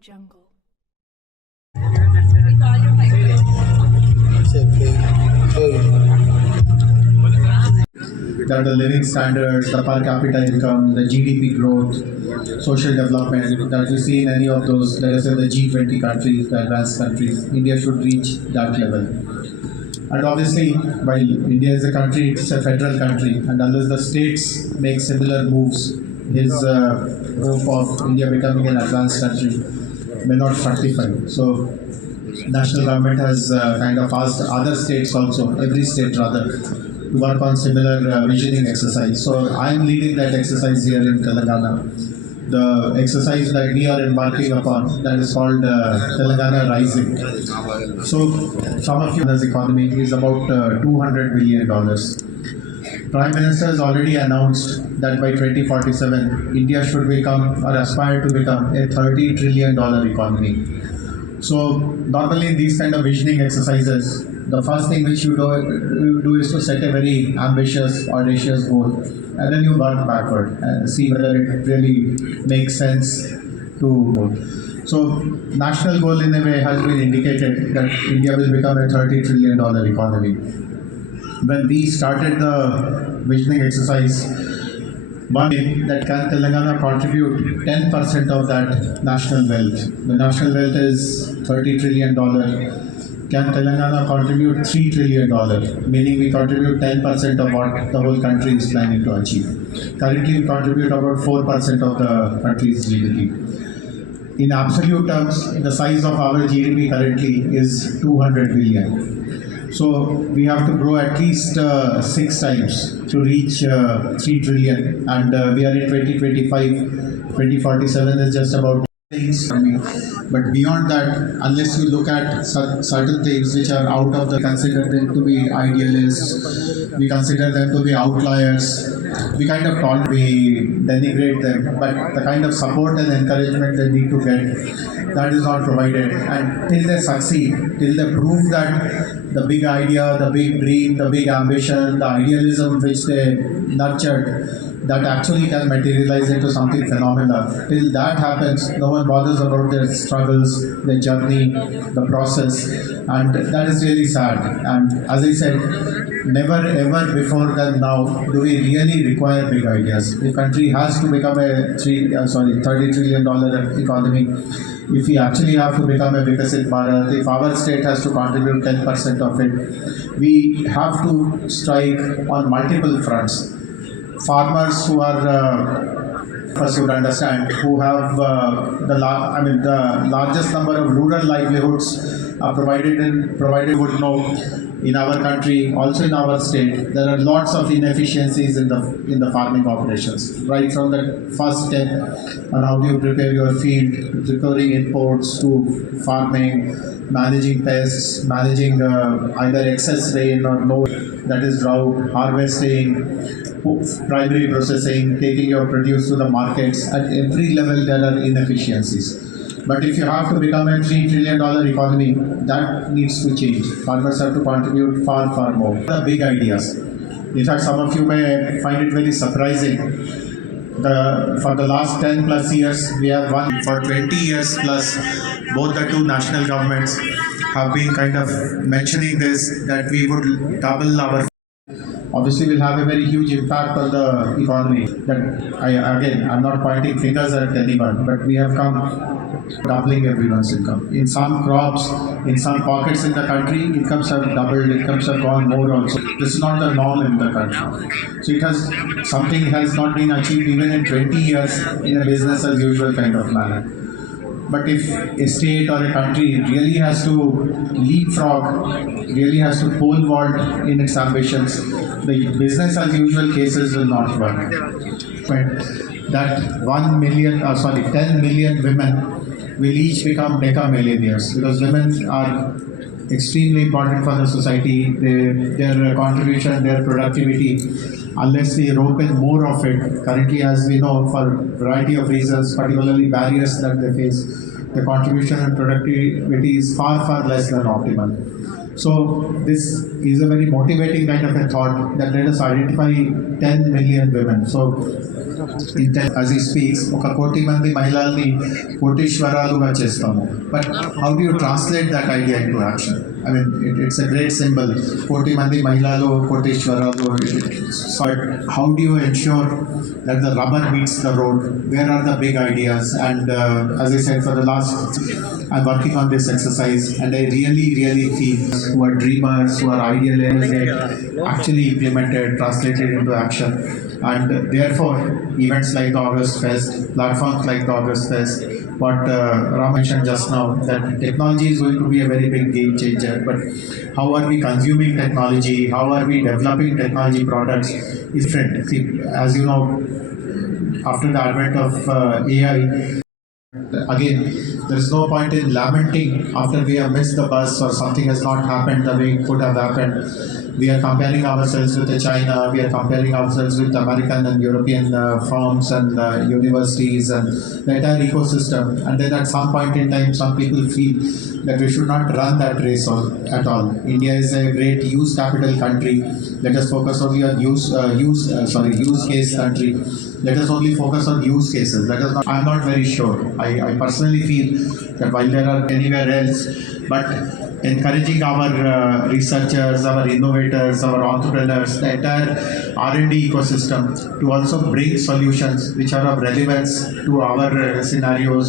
Jungle. That the living standards, the per capita income, the GDP growth, social development that you see in any of those, let us say the G20 countries, the advanced countries, India should reach that level. And obviously, while India is a country, it's a federal country, and unless the states make similar moves, his hope of India becoming an advanced country may not fructify. So, national government has kind of asked other states also, every state rather, to work on similar visioning exercise. So, I am leading that exercise here in Telangana. The exercise that we are embarking upon, that is called Telangana Rising. So, some of you, this economy is about $200 billion. Prime Minister has already announced that by 2047, India should become or aspire to become a $30 trillion economy. So, normally in these kind of visioning exercises, the first thing which you do is to set a very ambitious, audacious goal, and then you work backward and see whether it really makes sense to. So, national goal in a way has been indicated that India will become a $30 trillion economy. When we started the visioning exercise, one thing that can Telangana contribute 10% of that national wealth. The national wealth is $30 trillion. Can Telangana contribute $3 trillion, meaning we contribute 10% of what the whole country is planning to achieve. Currently, we contribute about 4% of the country's GDP. In absolute terms, the size of our GDP currently is 200 billion. So we have to grow at least 6 times to reach 3 trillion, and we are in 2025, 2047 is just about things coming. But beyond that, unless you look at certain things which are out of the, consider them to be idealists, we consider them to be outliers, we kind of call, we denigrate them, but the kind of support and encouragement they need to get, that is not provided. And till they succeed, till they prove that the big idea, the big dream, the big ambition, the idealism which they nurtured, that actually can materialize into something phenomenal. Till that happens, no one bothers about their struggles, their journey, the process, and that is really sad. And as I said, never ever before than now do we really require big ideas. The country has to become a $30 trillion economy. If we actually have to become a Vikasit Bharat, if our state has to contribute 10% of it, we have to strike on multiple fronts. Farmers who are, first you understand, who have the largest number of rural livelihoods provided would know in our country, also in our state, there are lots of inefficiencies in the farming operations. Right from the first step on how do you prepare your field, procuring imports to farming, managing pests, managing either excess rain or low, that is drought, harvesting, primary processing, taking your produce to the markets. At every level there are inefficiencies. But if you have to become a $3 trillion economy, that needs to change. Farmers have to contribute far, far more. The big ideas. In fact, some of you may find it very surprising. For the last 10 plus years, we have won. For 20 years plus, both the two national governments have been kind of mentioning this, that we would double our. Obviously will have a very huge impact on the economy. I'm not pointing fingers at anyone, but we have come doubling everyone's income. In some crops, in some pockets in the country, incomes have doubled, incomes have gone more also. This is not the norm in the country. So something has not been achieved even in 20 years in a business as usual kind of manner. But if a state or a country really has to leapfrog, really has to pole vault in its ambitions, the business as usual cases will not work. But that 10 million women will each become mega millionaires, because women are extremely important for the society. Their contribution, their productivity, unless we rope in more of it, currently as we know for a variety of reasons, particularly barriers that they face, the contribution and productivity is far, far less than optimal. So this is a very motivating kind of a thought that let us identify 10 million women. So in 10, as he speaks, ఒక కోటి మంది మహిళల్ని కోటీశ్వరాలుగా చేస్తాము. But how do you translate that idea into action? I mean, it's a great symbol. కోటి మంది మహిళలు కోటీశ్వరాలు. But how do you ensure that the rubber meets the road? Where are the big ideas? And as I said, for the last, I'm working on this exercise, and I really feel who are dreamers, who are idealized, actually implemented, translated into action. And therefore, events like the August Fest, platforms like the August Fest, what Ram mentioned just now, that technology is going to be a very big game changer. But how are we consuming technology? How are we developing technology products? Is different. See, as you know, after the advent of AI, again, there is no point in lamenting after we have missed the bus or something has not happened the way it could have happened. We are comparing ourselves with China, we are comparing ourselves with American and European firms and universities and the entire ecosystem. And then at some point in time, some people feel that we should not run that race at all. India is a great use capital country. Let us focus only on use case country. Let us only focus on use cases. I'm not very sure. I personally feel that while there are anywhere else, but encouraging our researchers, our innovators, our entrepreneurs, the entire R&D ecosystem to also bring solutions which are of relevance to our scenarios,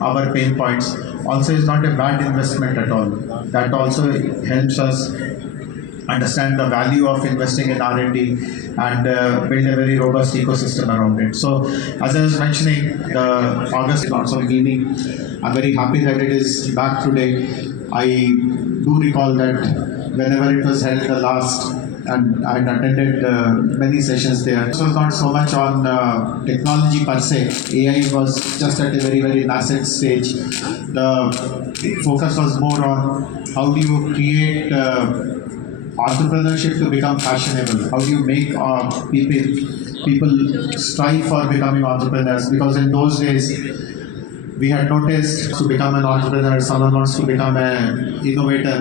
our pain points, also is not a bad investment at all. That also helps us understand the value of investing in R&D and build a very robust ecosystem around it. So, as I was mentioning, the August is also beginning. I'm very happy that it is back today. I do recall that whenever it was held the last, and I had attended many sessions there. It was not so much on technology per se. AI was just at a very nascent stage. The focus was more on how do you create entrepreneurship to become fashionable. How do you make people strive for becoming entrepreneurs? Because in those days, we had noticed to become an entrepreneur, someone wants to become an innovator,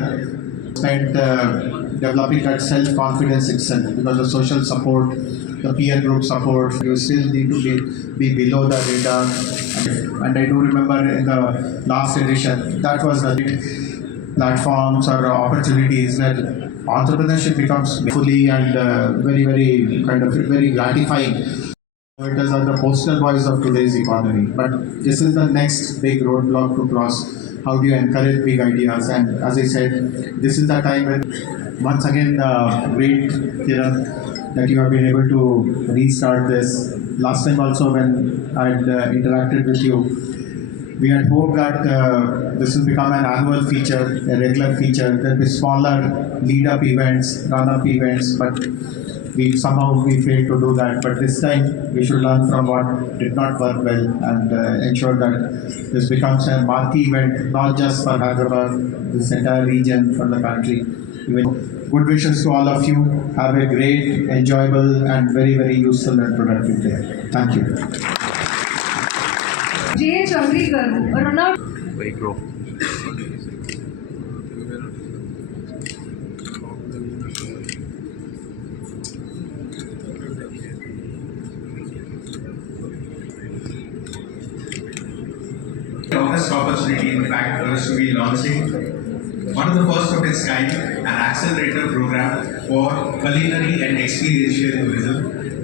spent developing that self-confidence itself because of social support, the peer group support. You still need to be below the radar. And I do remember in the last edition, that was the platforms or opportunities where entrepreneurship becomes fully and very gratifying. Innovators are the poster boys of today's economy, but this is the next big roadblock to cross. How do you encourage big ideas? And as I said, this is the time when, once again, great, Kiran, that you have been able to restart this. Last time also when I had interacted with you, we had hoped that this will become an annual feature, a regular feature. There will be smaller lead-up events, run-up events, but we failed to do that. But this time we should learn from what did not work well and ensure that this becomes a marquee event, not just for Hyderabad, this entire region, for the country. Good wishes to all of you. Have a great, enjoyable, and very useful and productive day. Thank you. J.H. Angri garu, run-out. August opportunity, in fact, for us to be launching one of the first of its kind, an accelerator program for culinary and experiential tourism.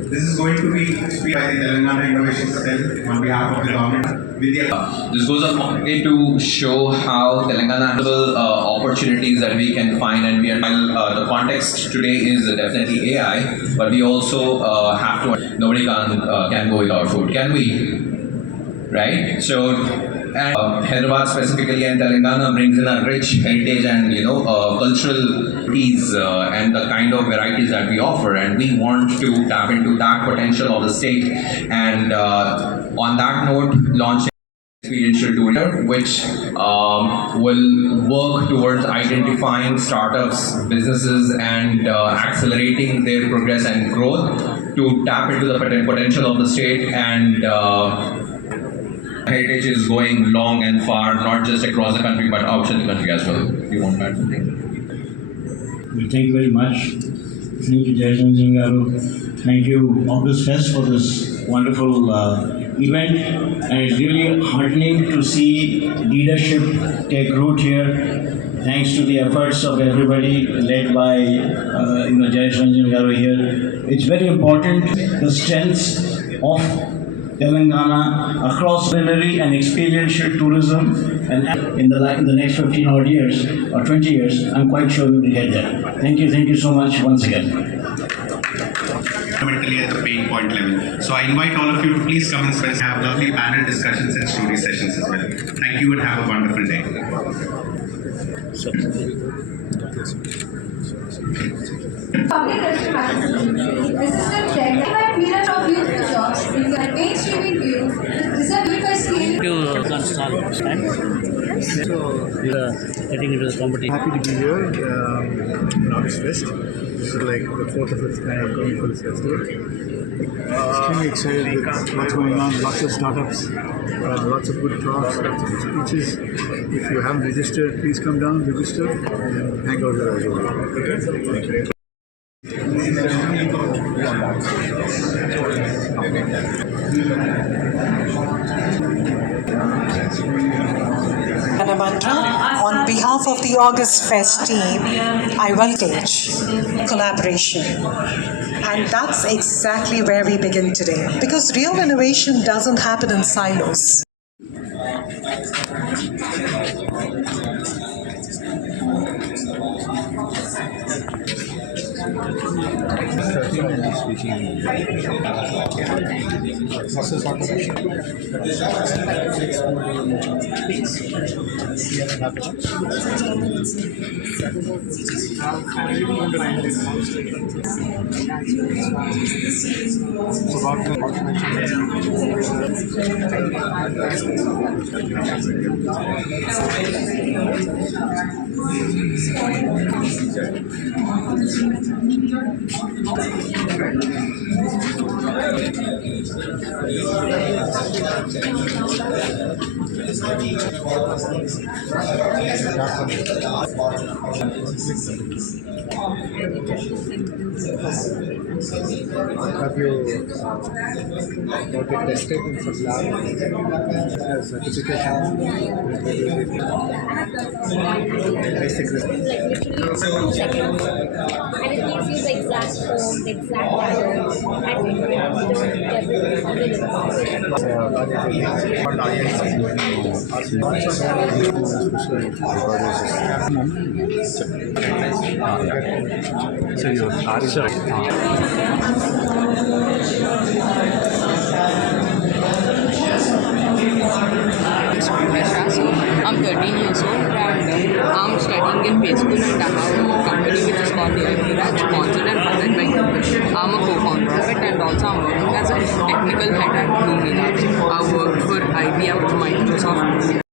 This is going to be spearheaded by the Telangana Innovation Cell on behalf of the government. This goes a long way to show how Telangana has opportunities that we can find, and the context today is definitely AI, but we also have to. Nobody can go without food, can we? Right? So. And Hyderabad specifically and Telangana brings in a rich heritage and cultural piece and the kind of varieties that we offer, and we want to tap into that potential of the state. And on that note, launching experiential tourism, which will work towards identifying startups, businesses, and accelerating their progress and growth to tap into the potential of the state. And heritage is going long and far, not just across the country but outside the country as well. Do you want to add something? Thank you very much. Thank you, Jayasanjan Garu. Thank you, August Fest, for this wonderful event. And it's really heartening to see leadership take root here. Thanks to the efforts of everybody led by Jayasanjan Garu here. It's very important the strengths of Telangana across culinary and experiential tourism, and in the next 15 odd years or 20 years, I'm quite sure we will get there. Thank you so much once again. Fundamentally at the pain point level. So I invite all of you to please come and have lovely panel discussions and story sessions as well. Thank you and have a wonderful day. Public Relations Manager, Assistant Chair, 95 meters of youth jobs in the mainstreaming view, reserved by scale. So we are getting into the competition. Happy to be here in August Fest. This is like the fourth or fifth time I'm coming for this festival. Extremely excited with what's going on. Lots of startups, lots of good talks, lots of speeches. If you haven't registered, please come down, register, and hang out with us over here. Thank you. Mantra, on behalf of the August Fest team, I welcome collaboration. And that's exactly where we begin today. Because real innovation doesn't happen in silos. Have you got it tested in some lab? Certification? I think and it gives you the exact form, the exact pattern, and you don't So your I'm 13 years old and I'm studying in Bay School and I have a company which is called the that's sponsored and funded by Google. I'm a co-founder of it and also I'm working as a technical head at Google Labs. I work for IBM, Microsoft.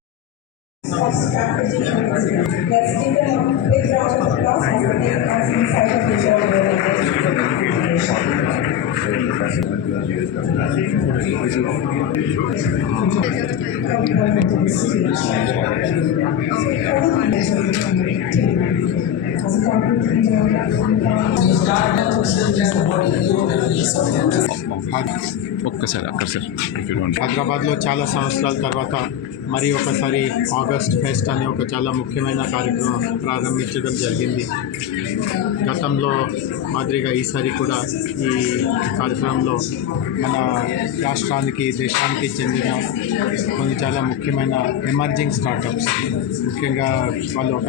ఒక్కసారి అక్కడ sir హైదరాబాద్లో చాలా సంవత్సరాల తర్వాత మరి ఒకసారి August pest అనే ఒక చాలా ముఖ్యమైన కార్యక్రమం ప్రారంభించడం జరిగింది. గతంలో మాదిరిగా ఈసారి కూడా ఈ కార్యక్రమంలో మన రాష్ట్రానికి దేశానికి చెందిన కొన్ని చాలా ముఖ్యమైన ఎమర్జింగ్ స్టార్టప్స్, ముఖ్యంగా వాళ్ళు ఒక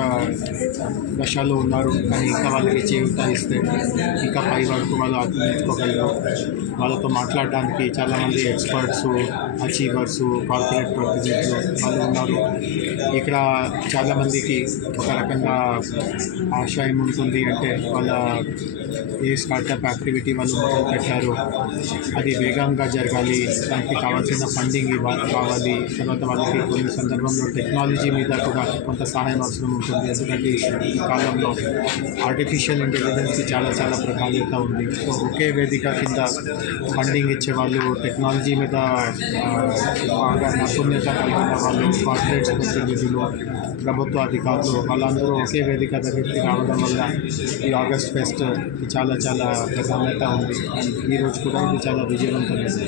దశలో ఉన్నారు కానీ ఇంకా వాళ్ళకి చేయూత ఇస్తే ఇంకా పై వరకు వాళ్ళు ఆత్మీయించుకోగలరు. వాళ్ళతో మాట్లాడడానికి చాలామంది ఎక్స్పర్ట్స్, అచీవర్స్, కార్పొరేట్ ప్రతినిధులు వాళ్ళు ఉన్నారు. ఇక్కడ చాలామందికి ఒక రకంగా ఆశయం ఉంటుంది అంటే వాళ్ళ ఏ స్టార్టప్ యాక్టివిటీ వాళ్ళు మొదలు పెట్టారు అది వేగంగా జరగాలి, దానికి కావాల్సిన ఫండింగ్ కావాలి. తర్వాత వాళ్ళకి కొన్ని సందర్భంలో టెక్నాలజీ మీద కూడా కొంత సహాయం అవసరం ఉంటుంది. ఎందుకంటే ఈ కాలంలో ఆర్టిఫిషియల్ ఇంటెలిజెన్స్కి చాలా ప్రాధాన్యత ఉంది. సో ఒకే వేదిక కింద ఫండింగ్ ఇచ్చేవాళ్ళు, టెక్నాలజీ మీద బాగా నైపుణ్యత కలిగిన వాళ్ళు, కార్పొరేట్స్ ప్రతినిధులు, ప్రభుత్వ అధికారులు వాళ్ళందరూ ఒకే వేదిక దగ్గరికి రావడం వల్ల ఈ ఆగస్ట్ ఫెస్ట్ చాలా చాలా ప్రాధాన్యత ఉంది. అండ్ ఈరోజు కూడా ఇది చాలా విజయవంతమైంది.